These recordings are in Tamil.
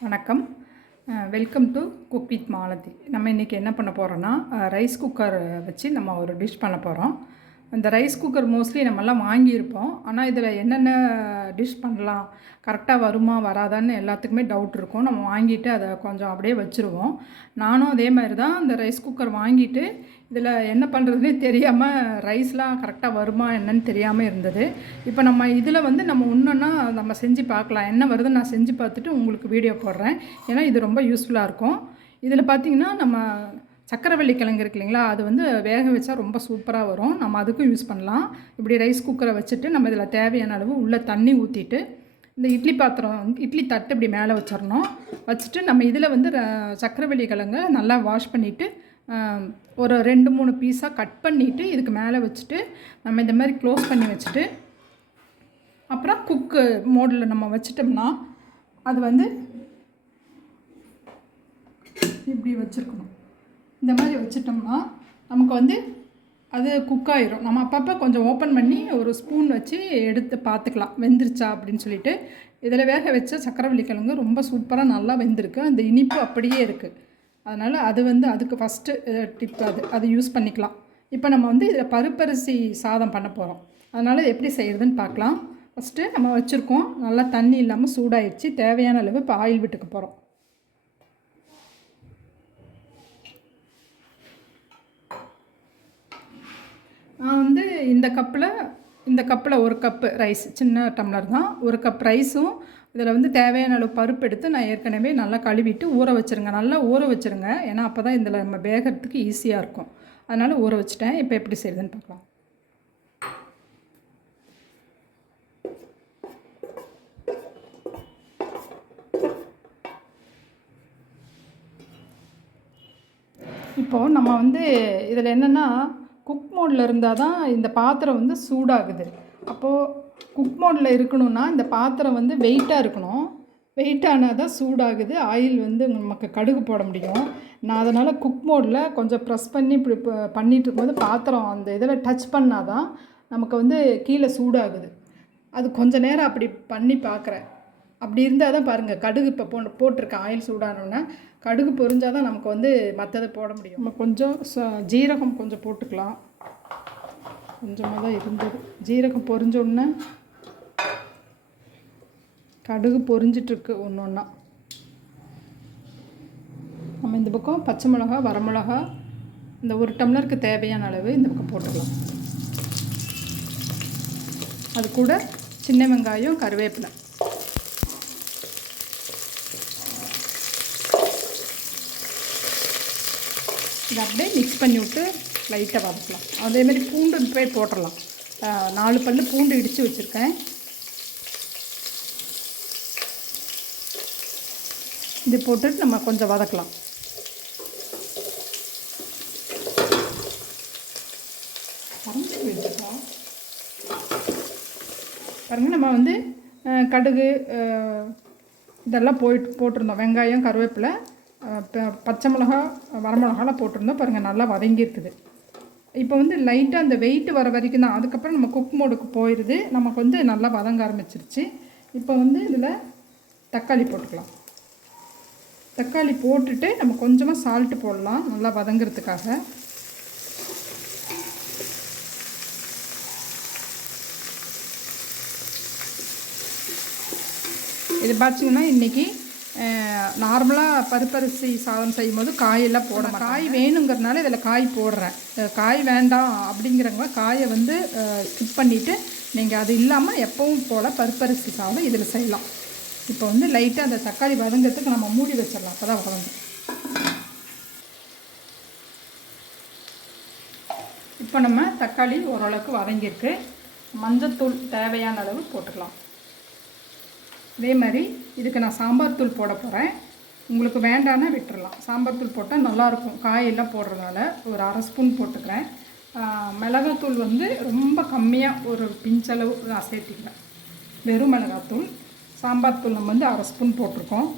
வணக்கம். Welcome to cook with Malathi நம்ம இன்றைக்கி என்ன பண்ண போகிறோன்னா ரைஸ் குக்கர் வச்சு நம்ம ஒரு டிஷ் பண்ண போகிறோம் இந்த ரைஸ் குக்கர் மோஸ்ட்லி நம்மலாம் வாங்கியிருப்போம். ஆனால் இதில் என்னென்ன டிஷ் பண்ணலாம் கரெக்டாக வருமா வராதான்னு எல்லாத்துக்குமே டவுட் இருக்கும். நம்ம வாங்கிட்டு அதை கொஞ்சம் அப்படியே வச்சுருவோம். நானும் அதே மாதிரி தான் இந்த ரைஸ் குக்கர் வாங்கிட்டு இதில் என்ன பண்ணுறதுனே தெரியாமல் ரைஸ்லாம் கரெக்டாக வருமா என்னன்னு தெரியாமல் இருந்தது. இப்போ நம்ம இதில் வந்து நம்ம ஒன்றுன்னா நம்ம செஞ்சு பார்க்கலாம். என்ன வருதுன்னு நான் செஞ்சு பார்த்துட்டு உங்களுக்கு வீடியோ போடுறேன். ஏன்னா இது ரொம்ப யூஸ்ஃபுல்லாக இருக்கும். இதில் பார்த்திங்கன்னா நம்ம சக்கரவள்ளி கிழங்கு இருக்கு இல்லைங்களா? அது வந்து வேக வச்சா ரொம்ப சூப்பராக வரும். நம்ம அதுக்கும் யூஸ் பண்ணலாம். இப்படி ரைஸ் குக்கரை வச்சுட்டு நம்ம இதில் தேவையான அளவு உள்ளே தண்ணி ஊற்றிட்டு இந்த இட்லி பாத்திரம் இட்லி தட்டு இப்படி மேலே வச்சிடணும் வச்சுட்டு நம்ம இதில் வந்து ர- சக்கரவள்ளி கிழங்கை நல்லா வாஷ் பண்ணிவிட்டு ஒரு ரெண்டு மூணு பீஸாக கட் பண்ணிவிட்டு இதுக்கு மேலே வச்சுட்டு நம்ம இந்த மாதிரி க்ளோஸ் பண்ணி வச்சுட்டு அப்புறம் குக்கு மோடில் நம்ம வச்சிட்டோம்னா அது வந்து இப்படி வச்சுருக்கணும். இந்த மாதிரி வச்சிட்டோம்னா நமக்கு வந்து அது குக் ஆயிரும். நம்ம அப்பப்போ கொஞ்சம் ஓப்பன் பண்ணி ஒரு ஸ்பூன் வச்சு எடுத்து பார்த்துக்கலாம். வெந்துருச்சா அப்படின்னு சொல்லிட்டு. இதில் வேக வச்ச சக்கரவள்ளி கிழங்கு ரொம்ப சூப்பராக நல்லா வெந்திருக்கு. அந்த இனிப்பு அப்படியே இருக்குது அதனால் அது வந்து அதுக்கு ஃபஸ்ட்டு டிப் அது. அது யூஸ் பண்ணிக்கலாம். இப்போ நம்ம வந்து இதில் பருப்பரிசி சாதம் பண்ண போகிறோம் அதனால் எப்படி செய்கிறதுன்னு பார்க்கலாம். ஃபஸ்ட்டு நம்ம வச்சுருக்கோம். நல்லா தண்ணி இல்லாமல் சூடாயிடுச்சு தேவையான அளவு இப்போ ஆயில் விட்டுக்க போகிறோம் நான் வந்து இந்த கப்பில் இந்த கப்பில் ஒரு கப்பு ரைஸ் சின்ன டம்ளர் தான். ஒரு கப் ரைஸும் இதில் வந்து தேவையான அளவு பருப்பு எடுத்து நான் ஏற்கனவே நல்லா கழுவிட்டு ஊற வச்சுருங்க. நல்லா ஊற வச்சுருங்க. ஏன்னா அப்போ தான் இதில் நம்ம வேகிறதுக்கு ஈஸியாக இருக்கும். அதனால் ஊற வச்சுட்டேன். இப்போ எப்படி செய்யுதுன்னு பார்க்கலாம். இப்போது நம்ம வந்து இதில் என்னென்னா மோடில் இருந்தால் தான் இந்த பாத்திரம் வந்து சூடாகுது. அப்போது குக் மோடில் இருக்கணும்னா இந்த பாத்திரம் வந்து வெயிட்டாக இருக்கணும். வெயிட்டானால் தான் சூடாகுது. ஆயில் வந்து நமக்கு கடுகு போட முடியும். நான் அதனால் குக் மோடில் கொஞ்சம் ப்ரெஸ் பண்ணி இப்படி பண்ணிகிட்டு இருக்கும்போது பாத்திரம் அந்த இதில் டச் பண்ணால் தான் நமக்கு வந்து கீழே சூடாகுது. அது கொஞ்ச நேரம் அப்படி பண்ணி பார்க்குறேன் அப்படி இருந்தால் தான் பாருங்கள் கடுகு இப்போ போ போட்டிருக்கேன் ஆயில் சூடானோன்னா கடுகு பொரிஞ்சால் தான் நமக்கு வந்து மற்றதை போட முடியும். நம்ம கொஞ்சம் ச- ஜீரகம் கொஞ்சம் போட்டுக்கலாம். கொஞ்சமாக தான் இருந்தது. ஜீரகம் பொரிஞ்ச உடனே கடுகு பொரிஞ்சிட்ருக்கு ஒன்று ஒன்றா நம்ம இந்த பக்கம் பச்சை மிளகா வரமிளகா இந்த ஒரு டம்ளருக்கு தேவையான அளவு இந்த பக்கம் போட்டுக்கலாம். அது கூட சின்ன வெங்காயம் கருவேப்பிலை. இதை அப்படியே மிக்ஸ் பண்ணி விட்டு லைட்டாக வதக்கலாம் அதேமாதிரி பூண்டு போய் போட்டுடலாம் நாலு பல் பூண்டு இடித்து வச்சுருக்கேன். இது போட்டுட்டு நம்ம கொஞ்சம் வதக்கலாம். பாருங்கள் பாருங்க நம்ம வந்து கடுகு இதெல்லாம் போயிட்டு போட்டிருந்தோம். வெங்காயம் கருவேப்பிலை பச்சை மிளகா வரமிளகாலாம் போட்டிருந்தோம். பாருங்கள் நல்லா வதங்கியிருக்குது. இப்போ வந்து லைட்டாக அந்த வெயிட் வர வரைக்கும் தான். அதுக்கப்புறம் நம்ம குக் மோடுக்கு போயிடுது. நமக்கு வந்து நல்லா வதங்க ஆரம்பிச்சிருச்சு. இப்போ வந்து இதில் தக்காளி போட்டுக்கலாம். தக்காளி போட்டுட்டு நம்ம கொஞ்சமாக சால்ட்டு போடலாம் நல்லா வதங்கிறதுக்காக. இது பார்த்தீங்கன்னா இன்றைக்கி நார்மலாக பருப்பரிசி சாதம் செய்யும்போது காயெல்லாம் போட மாட்டேன். காய் வேணுங்கிறதுனால இதில் காய் போடுறேன். காய் வேண்டாம் அப்படிங்கிறவங்க காயை வந்து ஸ்கிப் பண்ணிவிட்டு நீங்கள் அது இல்லாமல் எப்பவும் போல் பருப்பரிசி சாதம் இதில் செய்யலாம். இப்போ வந்து லைட்டாக அந்த தக்காளி வதங்கிறதுக்கு நம்ம மூடி வச்சிடலாம். அப்போ தான் வதங்கும். இப்போ நம்ம தக்காளி ஓரளவுக்கு வதங்கியிருக்கு. மஞ்சத்தூள் தேவையான அளவு போட்டுக்கலாம். இதே மாதிரி இதுக்கு நான் சாம்பார் தூள் போட போகிறேன் உங்களுக்கு வேண்டான்னா விட்டுறலாம். சாம்பார் தூள் போட்டால் நல்லாயிருக்கும். காயெல்லாம் போடுறதுனால ஒரு அரை ஸ்பூன் போட்டுக்கிறேன். மிளகாத்தூள் வந்து ரொம்ப கம்மியாக ஒரு பிஞ்சளவு நான் சேர்த்திக்கிறேன். வெறும் மிளகாத்தூள் சாம்பார் தூள் நம்ம வந்து அரை ஸ்பூன் போட்டிருக்கோம்.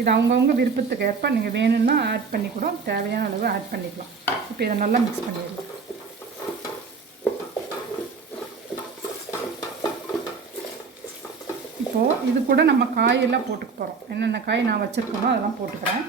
இது அவங்கவுங்க விருப்பத்துக்கு ஏற்ப நீங்கள் வேணும்னா ஆட் பண்ணி கூட தேவையான அளவு ஆட் பண்ணிக்கலாம். இப்போ இதை நல்லா மிக்ஸ் பண்ணிடலாம் இப்போ இப்போது இது கூட நம்ம காயெல்லாம் போட்டுக்க போகிறோம் என்னென்ன காய் நான் வச்சுருக்கோமோ அதெல்லாம் போட்டுக்கிறேன்.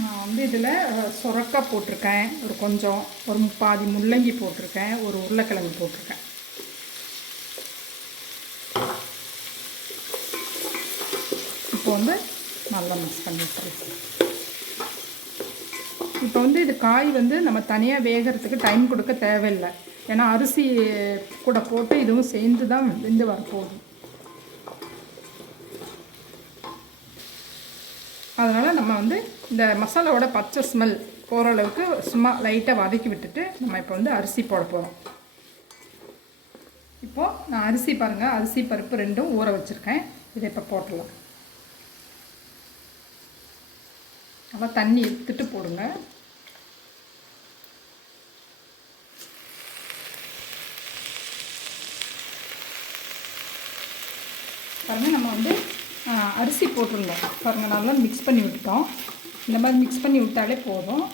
நான் வந்து இதில் சுரக்காய் போட்டிருக்கேன். ஒரு கொஞ்சம் ஒரு பாதி முள்ளங்கி போட்டிருக்கேன். ஒரு உருளைக்கிழங்கு போட்டிருக்கேன் இப்போ வந்து நல்லா மிக்ஸ் பண்ணி இப்போ வந்து இது காய் வந்து நம்ம தனியாக வேகிறதுக்கு டைம் கொடுக்க தேவையில்லை. ஏன்னா அரிசி கூட போட்டு இதுவும் சேர்ந்து தான் வெந்து வரப்போகுது அதனால் நம்ம வந்து இந்த மசாலாவோட பச்சை ஸ்மெல் போகிற அளவுக்கு சும்மா லைட்டாக வதக்கி விட்டுட்டு நம்ம இப்போ வந்து அரிசி போட போகிறோம் இப்போது நான் அரிசி பாருங்கள் அரிசி பருப்பு ரெண்டும் ஊற வச்சுருக்கேன். இதை இப்போ போட்டுடலாம். நல்லா தண்ணி எடுத்துட்டு போடுங்க. பாருங்கள் நம்ம வந்து அரிசி போட்டிருந்தோம். பாருங்கள் நல்லா மிக்ஸ் பண்ணி விட்டோம் இந்த மாதிரி மிக்ஸ் பண்ணி விட்டாலே போதும்.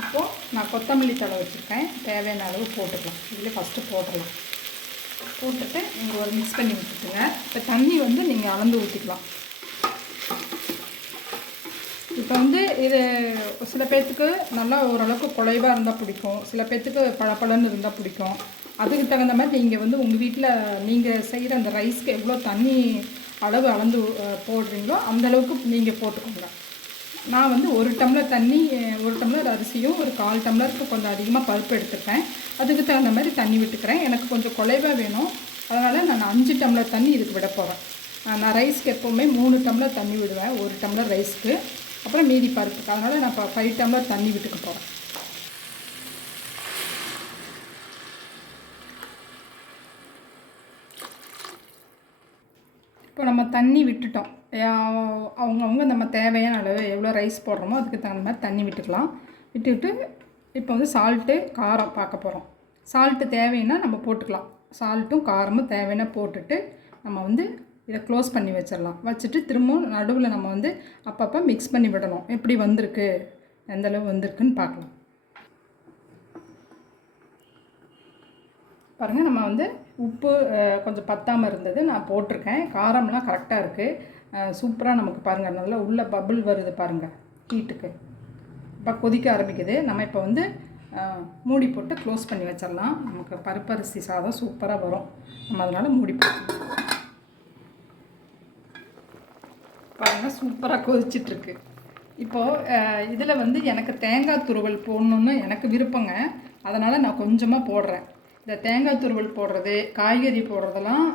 இப்போது நான் கொத்தமல்லி தழை வச்சுருக்கேன். தேவையான அளவு போட்டுக்கலாம். இதில் ஃபஸ்ட்டு போட்டுடலாம். போட்டுட்டு நீங்கள் ஒரு மிக்ஸ் பண்ணி விட்டுட்டுங்க. இப்போ தண்ணி வந்து நீங்கள் அளந்து ஊற்றிக்கலாம் இப்போ வந்து இது சில பேர்த்துக்கு நல்லா ஓரளவுக்கு குலைவாக இருந்தால் பிடிக்கும். சில பேர்த்துக்கு பழப்பழன்னு இருந்தால் பிடிக்கும். அதுக்கு தகுந்த மாதிரி நீங்கள் வந்து உங்கள் வீட்டில் நீங்கள் செய்கிற அந்த ரைஸ்க்கு எவ்வளோ தண்ணி அளவு அளந்து போடுறீங்களோ அந்தளவுக்கு நீங்கள் போட்டுக்கோங்க. நான் வந்து ஒரு டம்ளர் தண்ணி ஒரு டம்ளர் அரிசியும் ஒரு கால் டம்ளருக்கு கொஞ்சம் அதிகமாக பருப்பு எடுத்துப்பேன். அதுக்கு தகுந்த மாதிரி தண்ணி விட்டுக்கிறேன். எனக்கு கொஞ்சம் குலைவாக வேணும். அதனால் நான் அஞ்சு டம்ளர் தண்ணி இதுக்கு விட போகிறேன் நான் ரைஸ்க்கு எப்போவுமே மூணு டம்ளர் தண்ணி விடுவேன். ஒரு டம்ளர் ரைஸ்க்கு. அப்புறம் மீதி பருப்பு. அதனால் நான் இப்போ ஃபைவ் டம்ளர் தண்ணி விட்டுக்க போகிறேன் இப்போ நம்ம தண்ணி விட்டுட்டோம். அவங்கவுங்க நம்ம தேவையான அளவு எவ்வளோ ரைஸ் போடுறோமோ அதுக்கு தகுந்த மாதிரி தண்ணி விட்டுக்கலாம். விட்டுவிட்டு இப்போ வந்து சால்ட்டு காரம் பார்க்க போகிறோம் சால்ட்டு தேவைன்னா நம்ம போட்டுக்கலாம். சால்ட்டும் காரமும் தேவைன்னா போட்டுட்டு நம்ம வந்து இதை க்ளோஸ் பண்ணி வச்சிடலாம். வச்சுட்டு திரும்பவும் நடுவில் நம்ம வந்து அப்பப்போ மிக்ஸ் பண்ணி விடணும். எப்படி வந்திருக்கு? எந்தளவு வந்திருக்குன்னு பார்க்கலாம். பாருங்கள் நம்ம வந்து உப்பு கொஞ்சம் பத்தாமல் இருந்தது. நான் போட்டிருக்கேன். காரம்லாம் கரெக்டாக இருக்குது சூப்பராக நமக்கு பாருங்கள் நல்லா உள்ள பபுள் வருது பாருங்கள் ஹீட்டுக்கு இப்போ கொதிக்க ஆரம்பிக்குது. நம்ம இப்போ வந்து மூடி போட்டு க்ளோஸ் பண்ணி வச்சிடலாம். நமக்கு பருப்பரிசி சாதம் சூப்பராக வரும். நம்ம அதனால் மூடி போட்டு பாருங்கள் சூப்பராக கொதிச்சிட்ருக்கு. இப்போது இதில் வந்து எனக்கு தேங்காய் துருவல் போடணுன்னு எனக்கு விருப்பங்க. அதனால் நான் கொஞ்சமாக போடுறேன். இந்த தேங்காய் துருவல் போடுறது காய்கறி போடுறதெல்லாம்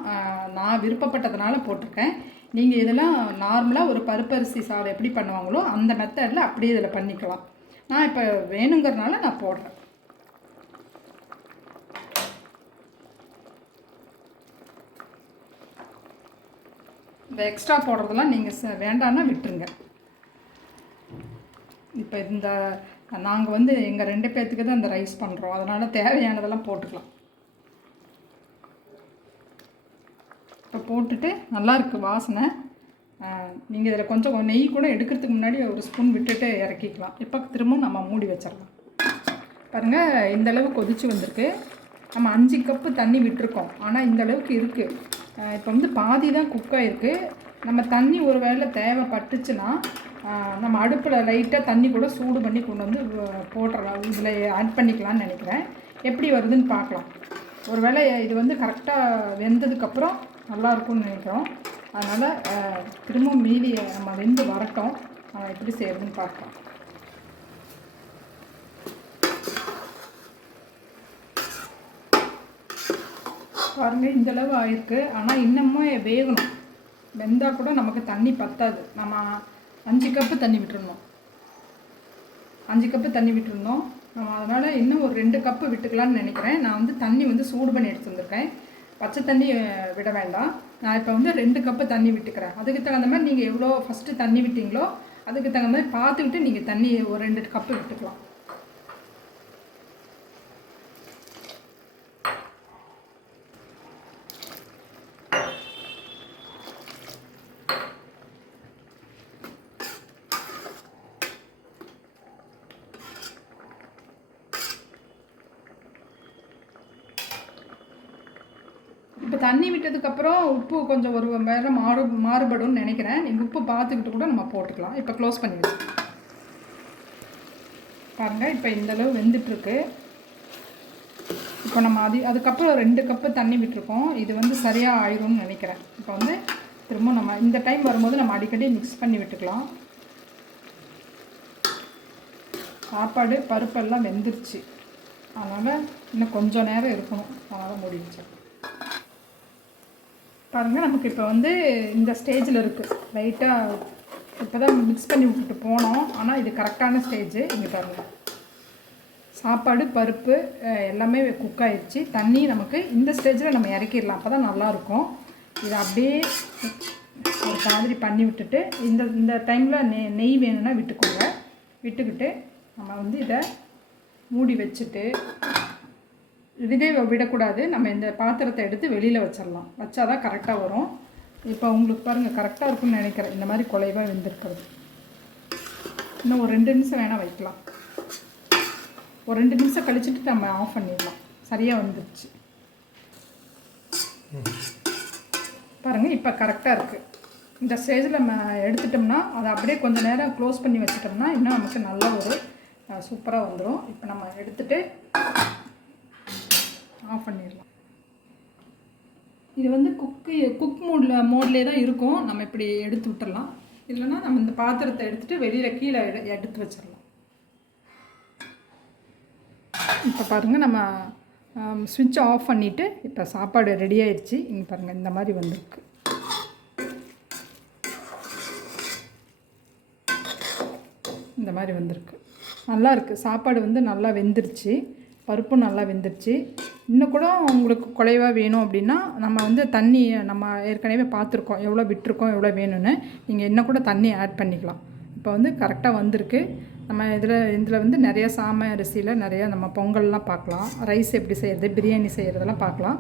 நான் விருப்பப்பட்டதுனால போட்டிருக்கேன். நீங்கள் இதெல்லாம் நார்மலாக ஒரு பருப்பரிசி சாதம் எப்படி பண்ணுவாங்களோ அந்த மெத்தடில் அப்படியே இதில் பண்ணிக்கலாம். நான் இப்போ வேணுங்கிறனால நான் போடுறேன். இந்த எக்ஸ்ட்ரா போடுறதெல்லாம் நீங்கள் வேண்டான்னா விட்டுருங்க. இப்போ இந்த நாங்கள் வந்து எங்கள் ரெண்டு பேர்த்துக்கு தான் இந்த ரைஸ் பண்ணுறோம் அதனால் தேவையானதெல்லாம் போட்டுக்கலாம். இப்போ போட்டுட்டு நல்லாயிருக்கு வாசனை. நீங்கள் இதில் கொஞ்சம் நெய் கூட எடுக்கிறதுக்கு முன்னாடி ஒரு ஸ்பூன் விட்டுட்டு இறக்கிக்கலாம். இப்போ திரும்பவும் நம்ம மூடி வச்சிடலாம். பாருங்கள் இந்த அளவு கொதிச்சு வந்திருக்கு. நம்ம அஞ்சு கப்பு தண்ணி விட்டுருக்கோம். ஆனால் இந்தளவுக்கு இருக்குது இப்போ வந்து பாதி தான் குக் ஆகிருக்கு நம்ம தண்ணி ஒரு வேளை தேவைப்பட்டுச்சுன்னா நம்ம அடுப்பில் லைட்டாக தண்ணி கூட சூடு பண்ணி கொண்டு வந்து போட்டுடலாம் இதில் ஆட் பண்ணிக்கலாம்னு நினைக்கிறேன். எப்படி வருதுன்னு பார்க்கலாம். ஒரு வேளை இது வந்து கரெக்டாக வெந்ததுக்கப்புறம் நல்லா இருக்கும்னு நினைக்கிறோம். அதனால் திரும்பவும் மீதி நம்ம வெந்து வரட்டும். எப்படி செய்யறதுன்னு பார்க்கலாம். பாருங்கள் இந்தளவு ஆயிருக்கு. ஆனால் இன்னமும் வேகணும். வெந்தால் கூட நமக்கு தண்ணி பத்தாது. நம்ம அஞ்சு கப்பு தண்ணி விட்டுருந்தோம் அஞ்சு கப்பு தண்ணி விட்டுருந்தோம் நம்ம அதனால் இன்னும் ஒரு ரெண்டு கப்பு விட்டுக்கலாம்னு நினைக்கிறேன். நான் வந்து தண்ணி வந்து சூடு பண்ணி எடுத்து வந்திருக்கேன். பச்சை தண்ணி விட வேண்டாம். நான் இப்போ வந்து ரெண்டு கப்பு தண்ணி விட்டுக்கிறேன். அதுக்கு தகுந்த மாதிரி நீங்கள் எவ்வளோ ஃபஸ்ட்டு தண்ணி விட்டீங்களோ அதுக்கு தகுந்த மாதிரி பார்த்துக்கிட்டு நீங்கள் தண்ணி ஒரு ரெண்டு கப்பு விட்டுக்கலாம். தண்ணி உப்பு கொஞ்சம் ஒரு வேறு மாறு மாறுபடும்னு நினைக்கிறேன். நீங்கள் உப்பு பார்த்துக்கிட்டு கூட நம்ம போட்டுக்கலாம். இப்போ க்ளோஸ் பண்ணிடுவோம் பாருங்கள் இப்போ இந்தளவு வெந்துட்டுருக்கு. இப்போ நம்ம அது அதுக்கப்புறம் ரெண்டு கப்பு தண்ணி விட்டுருக்கோம். இது வந்து சரியாக ஆயிரும்னு நினைக்கிறேன். இப்போ வந்து திரும்ப நம்ம இந்த டைம் வரும்போது நம்ம அடிக்கடி மிக்ஸ் பண்ணி விட்டுக்கலாம். சாப்பாடு பருப்பெல்லாம் வெந்துருச்சு. அதனால் இன்னும் கொஞ்சம் நேரம் இருக்கணும். அதனால் முடிஞ்சேன் பாருங்கள் நமக்கு இப்போ வந்து இந்த ஸ்டேஜில் இருக்குது லைட்டாக இப்போ தான் மிக்ஸ் பண்ணி விட்டுட்டு போனோம். ஆனால் இது கரெக்டான ஸ்டேஜு இங்கே பாருங்கள் சாப்பாடு பருப்பு எல்லாமே குக் ஆயிடுச்சு தண்ணி நமக்கு இந்த ஸ்டேஜில் நம்ம இறக்கிடலாம். அப்போ தான் நல்லாயிருக்கும் இதை அப்படியே ஒரு மாதிரி பண்ணி விட்டுட்டு இந்த இந்த டைமில் நெய் நெய் வேணும்னா விட்டுக்கோங்க. விட்டுக்கிட்டு நம்ம வந்து இதை மூடி வச்சுட்டு இதுவே விடக்கூடாது. நம்ம இந்த பாத்திரத்தை எடுத்து வெளியில் வச்சிடலாம் வச்சா தான் கரெக்டாக வரும். இப்போ உங்களுக்கு பாருங்கள் கரெக்டாக இருக்கும்னு நினைக்கிறேன். இந்த மாதிரி குலைவாக வெந்திருக்கிறது. இன்னும் ஒரு ரெண்டு நிமிஷம் வேணால் வைக்கலாம். ஒரு ரெண்டு நிமிஷம் கழிச்சுட்டு நம்ம ஆஃப் பண்ணிடலாம். சரியாக வந்துடுச்சு பாருங்கள் இப்போ கரெக்டாக இருக்குது இந்த ஸ்டேஜில் நம்ம எடுத்துட்டோம்னா அதை அப்படியே கொஞ்ச நேரம் க்ளோஸ் பண்ணி வச்சிட்டோம்னா இன்னும் நமக்கு நல்ல ஒரு சூப்பராக வந்துடும் இப்போ நம்ம எடுத்துகிட்டு ஆஃப் பண்ணிடலாம். இது வந்து குக்கு குக் மூடில் மோட்லேயே தான் இருக்கும். நம்ம இப்படி எடுத்து விட்டுடலாம் இல்லைன்னா நம்ம இந்த பாத்திரத்தை எடுத்துகிட்டு வெளியில் கீழே எடு- எடுத்து வச்சிடலாம். இப்போ பாருங்கள் நம்ம ஸ்விட்ச் ஆஃப் பண்ணிவிட்டு இப்போ சாப்பாடு ரெடி ஆயிடுச்சு. இங்கே பாருங்கள் இந்த மாதிரி வந்திருக்கு. இந்த மாதிரி வந்திருக்கு. நல்லா இருக்குது சாப்பாடு வந்து நல்லா வெந்துருச்சு. பருப்பும் நல்லா வெந்துருச்சு. இன்னும் கூட உங்களுக்கு குறைவாக வேணும் அப்படின்னா நம்ம வந்து தண்ணி நம்ம ஏற்கனவே பார்த்துருக்கோம். எவ்வளோ விட்டுருக்கோம் எவ்வளோ வேணும்னு. நீங்கள் இன்னும் கூட தண்ணி ஆட் பண்ணிக்கலாம். இப்போ வந்து கரெக்டாக வந்திருக்கு. நம்ம இதில் இதில் வந்து நிறைய சாமை அரிசியில் நிறையா நம்ம பொங்கல்லாம் பார்க்கலாம். ரைஸ் எப்படி செய்கிறது பிரியாணி செய்கிறதெல்லாம் பார்க்கலாம்.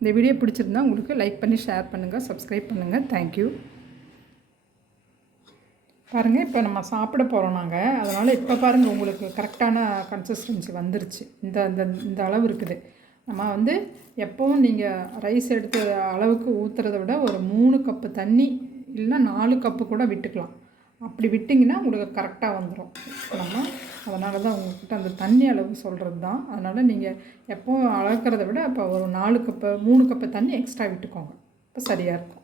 இந்த வீடியோ பிடிச்சிருந்தா உங்களுக்கு லைக் பண்ணி ஷேர் பண்ணுங்கள் சப்ஸ்கிரைப் பண்ணுங்கள் தேங்க்யூ பாருங்கள் இப்போ நம்ம சாப்பிட போகிறோம் நாங்கள் அதனால் இப்போ பாருங்கள் உங்களுக்கு கரெக்டான கன்சிஸ்டன்சி வந்துருச்சு. இந்த இந்த இந்த அளவு இருக்குது. நம்ம வந்து எப்போவும் நீங்கள் ரைஸ் எடுத்த அளவுக்கு ஊற்றுறத விட ஒரு மூணு கப்பு தண்ணி இல்லைன்னா நாலு கப்பு கூட விட்டுக்கலாம். அப்படி விட்டிங்கன்னா உங்களுக்கு கரெக்டாக வந்துடும் நம்ம அதனால தான் உங்கள்கிட்ட அந்த தண்ணி அளவு சொல்கிறது தான் அதனால் நீங்கள் எப்போவும் அளக்கிறத விட இப்போ ஒரு நாலு கப்பு மூணு கப்பு தண்ணி எக்ஸ்ட்ரா விட்டுக்கோங்க. இப்போ சரியாக இருக்கும்.